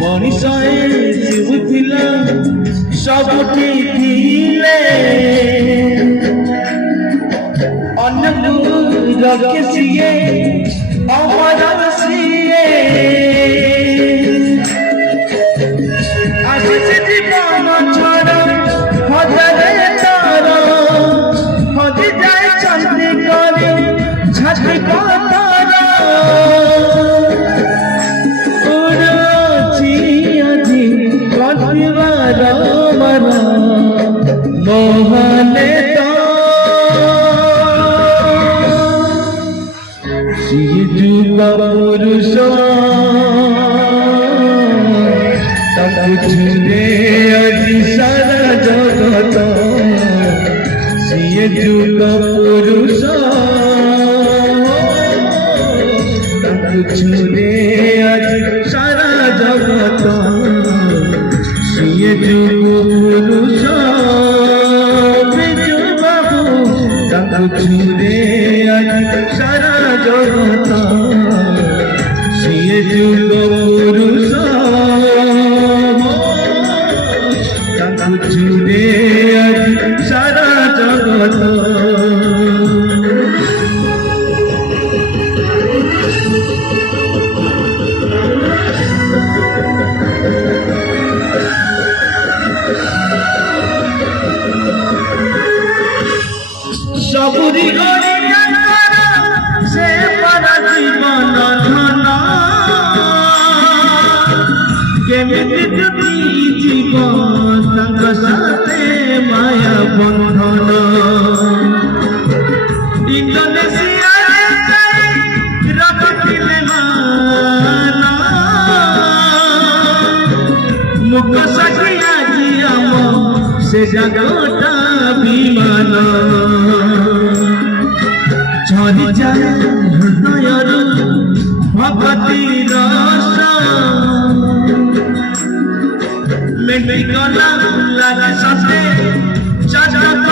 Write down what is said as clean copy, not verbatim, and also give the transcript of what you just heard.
মনিষয়ে জীবুଥିଲା সবটি ଥିଲେ ଅନ୍ୟକୁ ରଖେ ସିଏ ଅମର ସିଏ ଆସିଛି ଜୀବନ ଛଡ଼ ହଜାରେ ତାର ହଜି ଯାଇଛନ୍ତି କରି ଝାଟି ପତର ଉଡ଼ୁଛି ଆଜି ପ୍ରତିବାର ମନ ମୋହନେ ତ ସିଏ ଯୁଗ ପୁରୁଷ ତାକୁ ଛୁରେ ଆଜି ସାରା ଜଗତ ସିଏ ଯୁଗ ପୁରୁଷ ତାକୁ ଛୁରେ ଆଜି ସାରା ଜଗତ ସିଏ ଯୁଗ ପୁରୁଷ ବିଜୁ ବାବୁ ତାକୁ ଛୁରେ ଆଜି ସାରା ଜଗତ ସିଏ ଯୁଗ ପୁରୁଷ ତାକୁ ଛୁରେ ଆଜି ସାରା ଜଗତ ସବୁରି ସେ ପରା ଜୀବନ ଧନ କେମିତି ଯଦି ଯିବ ତାଙ୍କ ସାଥେ ମାୟା ବନ୍ଧନ ଇଣ୍ଡୋନେସିଆରେ ରଖିଥିଲେ ମାନ ମୁକ ସାକ୍ଷୀ ଆଜି ଆମ ସେ ଜାଗଟା ବିମାନ ଝରିଯାଏ ହୃଦୟରୁ ଭଗତି ରସ ମେଣ୍ଟିଗଲା ଲାଗେ ସତେ ଚାଚକ